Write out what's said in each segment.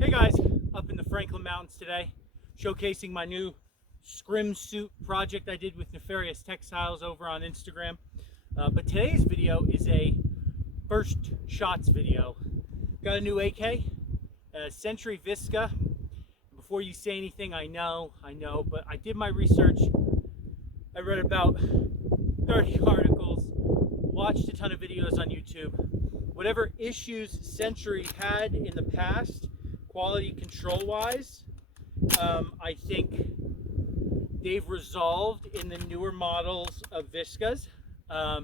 Hey guys, up in the Franklin Mountains today, showcasing my new scrim suit project I did with Nefarious Textiles over on Instagram. But today's video is a first shots video. Got a new AK, Century VSKA. Before you say anything, I know, but I did my research. I read about 30 articles, watched a ton of videos on YouTube. Whatever issues Century had in the past, quality control wise, I think they've resolved in the newer models of VSKAs. I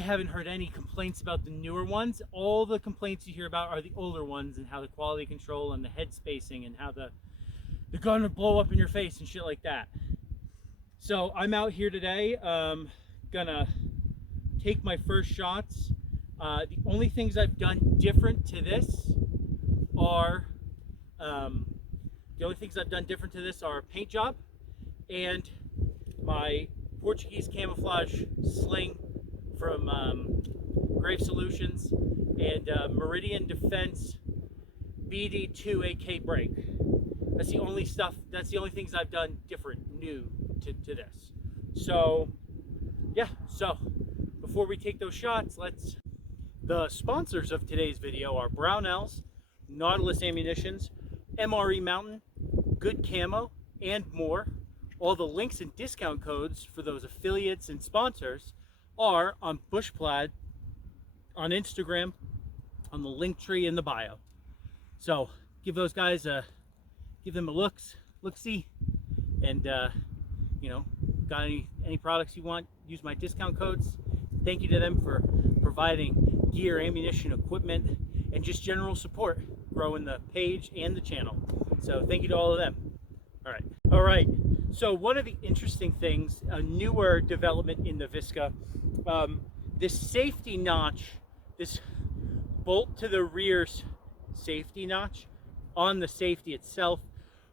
haven't heard any complaints about the newer ones. All the complaints you hear about are the older ones and how the quality control and the head spacing and how they're gonna blow up in your face and shit like that. So I'm out here today, gonna take my first shots. The only things I've done different to this are a paint job and my Portuguese camouflage sling from Grave Solutions and Meridian Defense BD2 AK brake. That's the only things I've done different, new to this. So yeah, so before we take those shots, the sponsors of today's video are Brownells, Nautilus Ammunitions, MRE Mountain, Good Camo, and more. All the links and discount codes for those affiliates and sponsors are on Bushplaid, on Instagram, on the link tree in the bio. So give those guys give them a look-see, and you know, got any products you want, use my discount codes. Thank you to them for providing gear, ammunition, equipment, and just general support, growing the page and the channel. So thank you to all of them. All right. So one of the interesting things, a newer development in the VSKA, this safety notch, this bolt to the rear's safety notch on the safety itself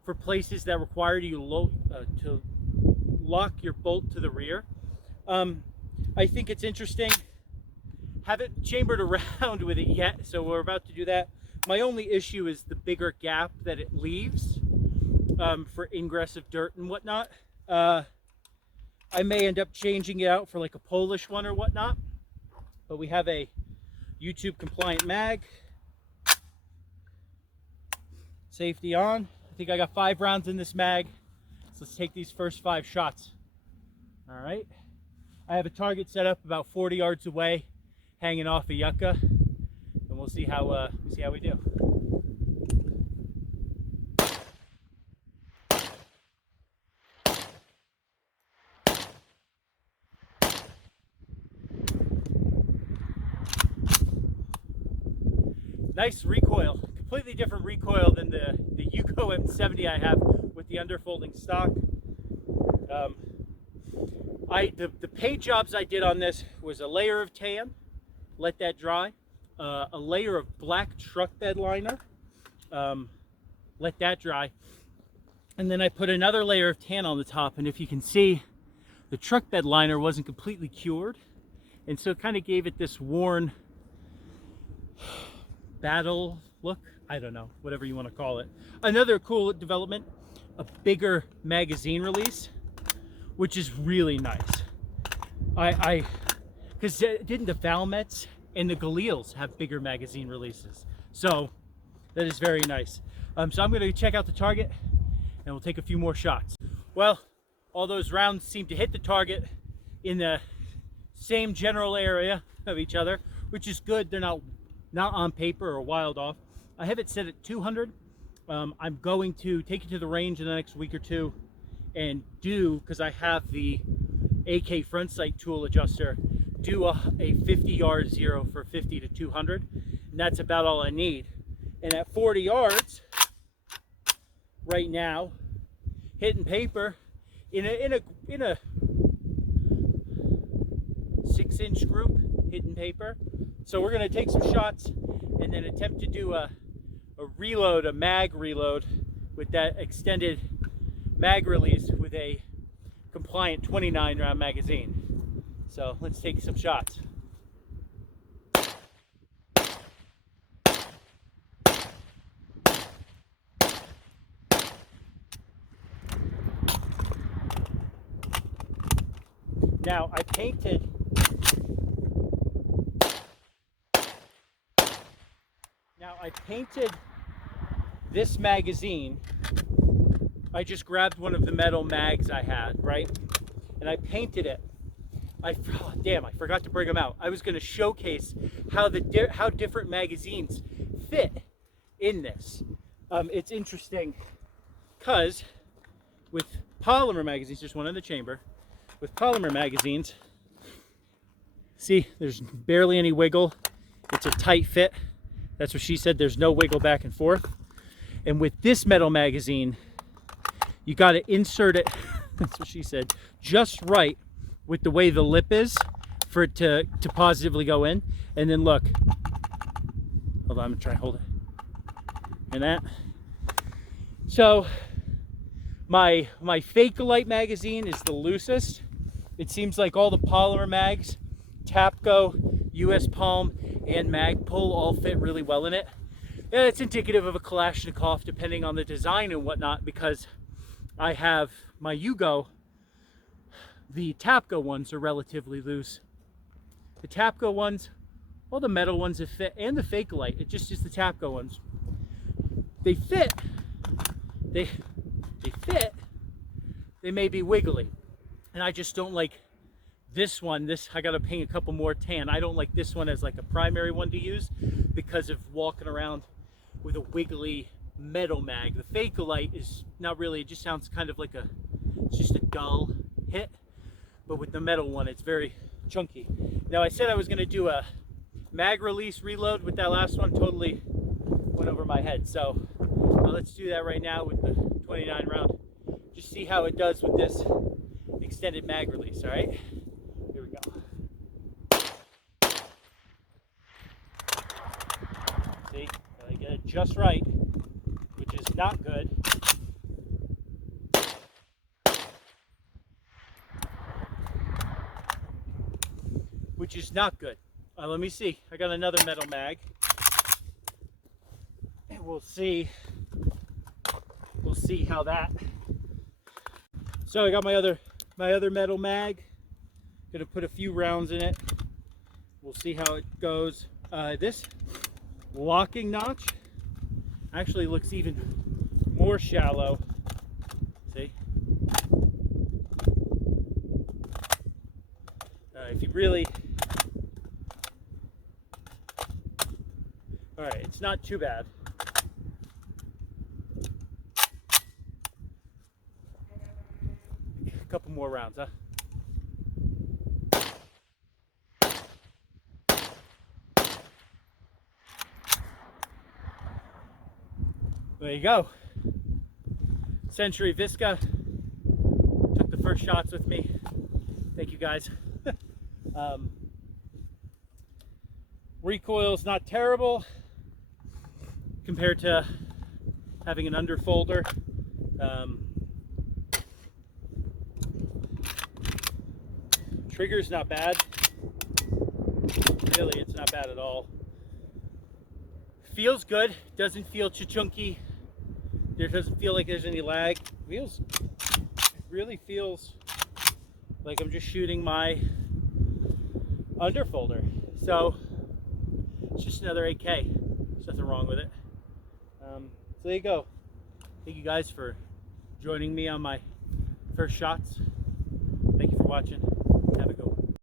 for places that require you to lock your bolt to the rear. I think it's interesting. Haven't chambered around with it yet, so we're about to do that. My only issue is the bigger gap that it leaves for ingress of dirt and whatnot. I may end up changing it out for like a Polish one or whatnot, but we have a YouTube compliant mag. Safety on. I think I got 5 rounds in this mag, so let's take these first 5 shots. All right. I have a target set up about 40 yards away, hanging off a yucca, and we'll see how we do. Nice recoil, completely different recoil than the Yuko M70 I have with the underfolding stock. The paint jobs I did on this was a layer of tan, let that dry, a layer of black truck bed liner, let that dry, and then I put another layer of tan on the top. And if you can see, the truck bed liner wasn't completely cured, and so it kind of gave it this worn battle look. I don't know, whatever you want to call it. Another cool development, a bigger magazine release, which is really nice. Because didn't the Valmets and the Galils have bigger magazine releases? So that is very nice. So I'm going to check out the target and we'll take a few more shots. Well, all those rounds seem to hit the target in the same general area of each other, which is good. They're not on paper or wild off. I have it set at 200. I'm going to take it to the range in the next week or two and because I have the AK front sight tool adjuster, do a 50-yard zero for 50 to 200, and that's about all I need. And at 40 yards right now, hitting paper in a 6-inch group, hitting paper. So we're going to take some shots and then attempt to do a mag reload with that extended mag release with a compliant 29 round magazine. So let's take some shots. Now I painted this magazine. I just grabbed one of the metal mags I had, right? And I painted it. Damn, I forgot to bring them out. I was going to showcase how different magazines fit in this. It's interesting because with polymer magazines, there's one in the chamber. With polymer magazines, see, there's barely any wiggle. It's a tight fit. That's what she said. There's no wiggle back and forth. And with this metal magazine, you got to insert it, that's what she said, just right with the way the lip is for it to positively go in. And then look, hold on, I'm gonna try and hold it. And that. So my Fakelite magazine is the loosest. It seems like all the polymer mags, Tapco, US Palm, and Magpul all fit really well in it. And it's indicative of a Kalashnikov depending on the design and whatnot, because I have my Yugo, the Tapco ones are relatively loose. The Tapco ones, all the metal ones that fit, and the Fakelite, it just is the Tapco ones. They fit, they fit, they may be wiggly. And I just don't like this one. I gotta paint a couple more tan. I don't like this one as like a primary one to use because of walking around with a wiggly metal mag. The Fakelite is not really, it just sounds kind of like it's just a dull hit. But with the metal one, it's very chunky. Now I said I was gonna do a mag release reload with that last one, totally went over my head. So let's do that right now with the 29 round. Just see how it does with this extended mag release, all right? Here we go. See, I get it just right, which is not good. Which is not good. Let me see. I got another metal mag. And we'll see how that. So I got my other metal mag. Gonna put a few rounds in it. We'll see how it goes. This locking notch actually looks even more shallow. See? If you really, all right, it's not too bad. A couple more rounds, huh? There you go. Century VSKA took the first shots with me. Thank you guys. Recoil's not terrible compared to having an underfolder. Trigger's not bad. Really, it's not bad at all. Feels good. Doesn't feel chunky. There doesn't feel like there's any lag. It really feels like I'm just shooting my underfolder. So it's just another 8K. There's nothing wrong with it. So there you go. Thank you guys for joining me on my first shots. Thank you for watching. Have a good one.